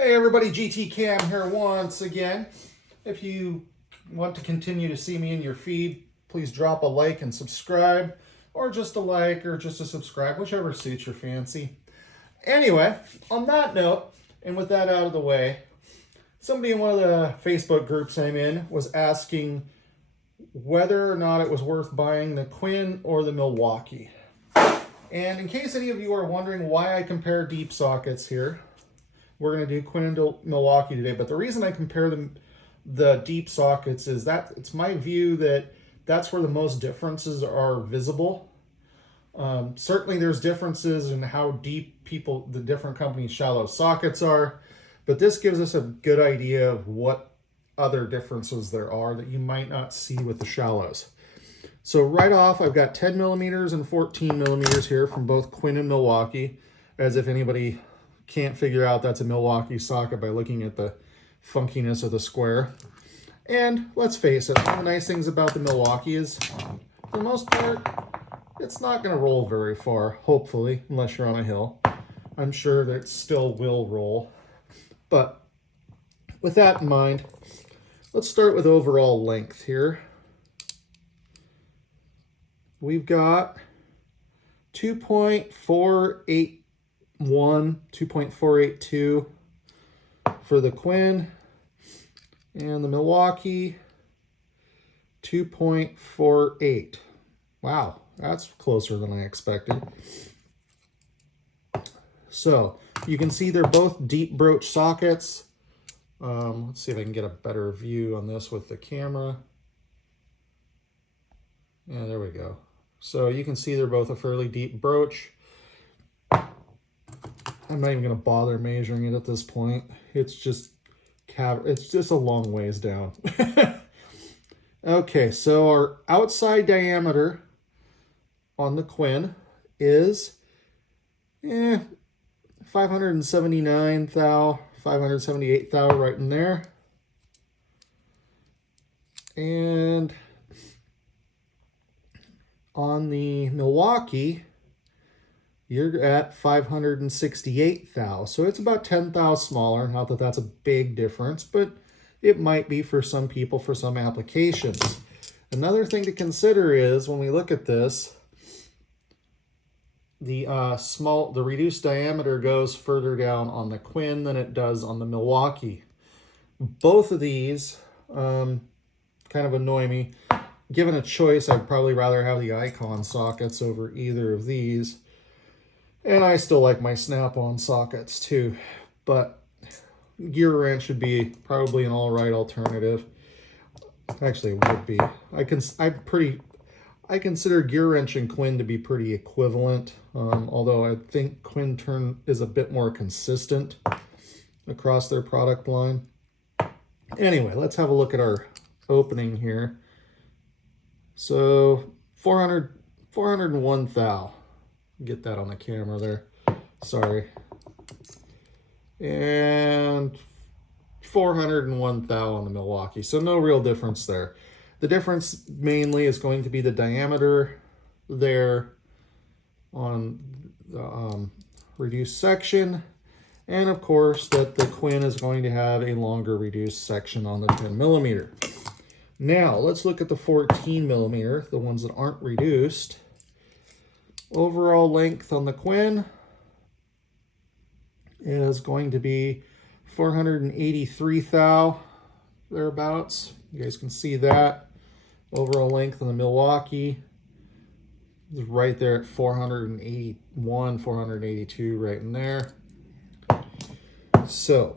Hey everybody, GT Cam here once again. If you want to continue to see me in your feed, please drop a like and subscribe, or just a like or just a subscribe, whichever suits your fancy. Anyway, on that note, and with that out of the way, somebody in one of the Facebook groups I'm in was asking whether or not it was worth buying the Quinn or the Milwaukee. And in case any of you are wondering why I compare deep sockets here, we're going to do Quinn and Milwaukee today, but the reason I compare the deep sockets is that it's my view that that's where the most differences are visible. Certainly there's differences in how deep the different companies' shallow sockets are, but this gives us a good idea of what other differences there are that you might not see with the shallows. So right off, I've got 10 millimeters and 14 millimeters here from both Quinn and Milwaukee, as if anybody can't figure out that's a Milwaukee socket by looking at the funkiness of the square. And let's face it, one of the nice things about the Milwaukee is, for the most part, it's not going to roll very far, hopefully, unless you're on a hill. I'm sure that it still will roll. But with that in mind, let's start with overall length here. We've got 2.481, 2.482 for the Quinn, and the Milwaukee 2.48. Wow, that's closer than I expected. So you can see they're both deep broach sockets. Let's see if I can get a better view on this with the camera. Yeah, there we go. So you can see they're both a fairly deep broach. I'm not even going to bother measuring it at this point. It's just a long ways down. Okay, so our outside diameter on the Quinn is 579 thou, 578 thou right in there. And on the Milwaukee, you're at 568 thou. So it's about 10 thou smaller. Not that that's a big difference, but it might be for some people for some applications. Another thing to consider is when we look at this, the reduced diameter goes further down on the Quinn than it does on the Milwaukee. Both of these kind of annoy me. Given a choice, I'd probably rather have the icon sockets over either of these. And I still like my snap-on sockets too, but gear wrench would be probably an all right alternative. Actually, it would be. I consider gear wrench and Quinn to be pretty equivalent, although I think Quinn turn is a bit more consistent across their product line. Anyway, let's have a look at our opening here. So 401 thou. Get that on the camera there. Sorry. And 401 thou on the Milwaukee. So no real difference there. The difference mainly is going to be the diameter there on the reduced section. And of course that the Quinn is going to have a longer reduced section on the 10 millimeter. Now let's look at the 14 millimeter, the ones that aren't reduced. Overall length on the Quinn is going to be 483 thou, thereabouts. You guys can see that. Overall length on the Milwaukee is right there at 481, 482, right in there. So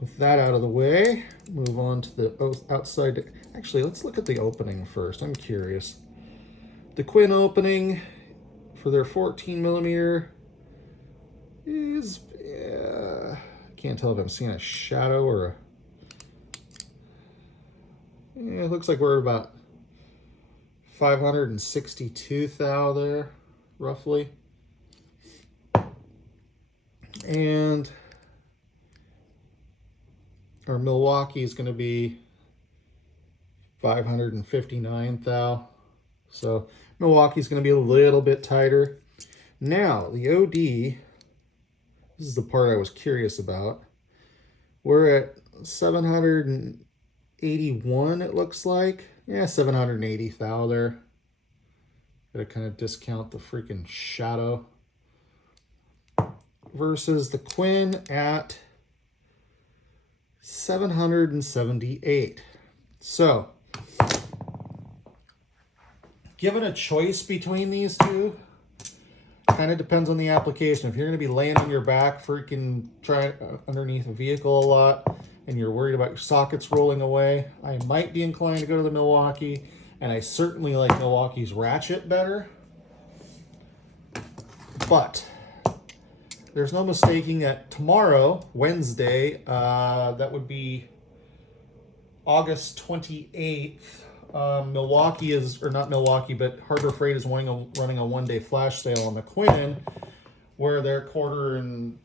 with that out of the way, move on to the outside. Actually, let's look at the opening first. I'm curious. The Quinn opening for their 14 millimeter is, I can't tell if I'm seeing a shadow or it looks like we're about 562 thou there, roughly. And our Milwaukee is going to be 559 thou. So Milwaukee is going to be a little bit tighter. Now, the OD, this is the part I was curious about. We're at 781, it looks like. Yeah, 780 thou there. Gotta kind of discount the freaking shadow. Versus the Quinn at 778. So, given a choice between these two, kind of depends on the application. If you're going to be laying on your back, freaking trying underneath a vehicle a lot, and you're worried about your sockets rolling away, I might be inclined to go to the Milwaukee, and I certainly like Milwaukee's ratchet better. But there's no mistaking that tomorrow, Wednesday, that would be August 28th, Milwaukee is, or not Milwaukee, but Harbor Freight is running a one-day flash sale on the Quinn, where their 1/4 and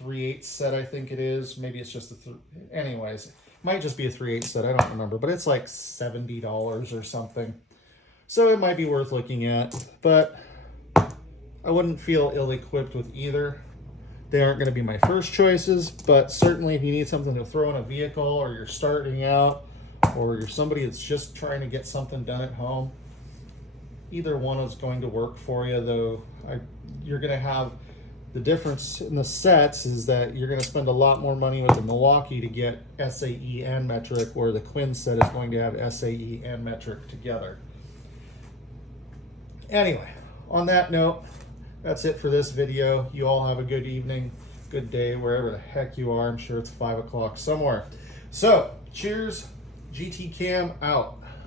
3/8 set, I think it is. Maybe it's just anyways, might just be a 3/8 set. I don't remember, but it's like $70 or something. So it might be worth looking at, but I wouldn't feel ill-equipped with either. They aren't going to be my first choices, but certainly if you need something to throw in a vehicle, or you're starting out, or you're somebody that's just trying to get something done at home, either one is going to work for you. Though you're going to have the difference in the sets is that you're going to spend a lot more money with the Milwaukee to get SAE and metric, where the Quinn set is going to have SAE and metric together. Anyway, on that note, that's it for this video. You all have a good evening, good day, wherever the heck you are. I'm sure it's 5 o'clock somewhere. So, cheers. GT Cam out.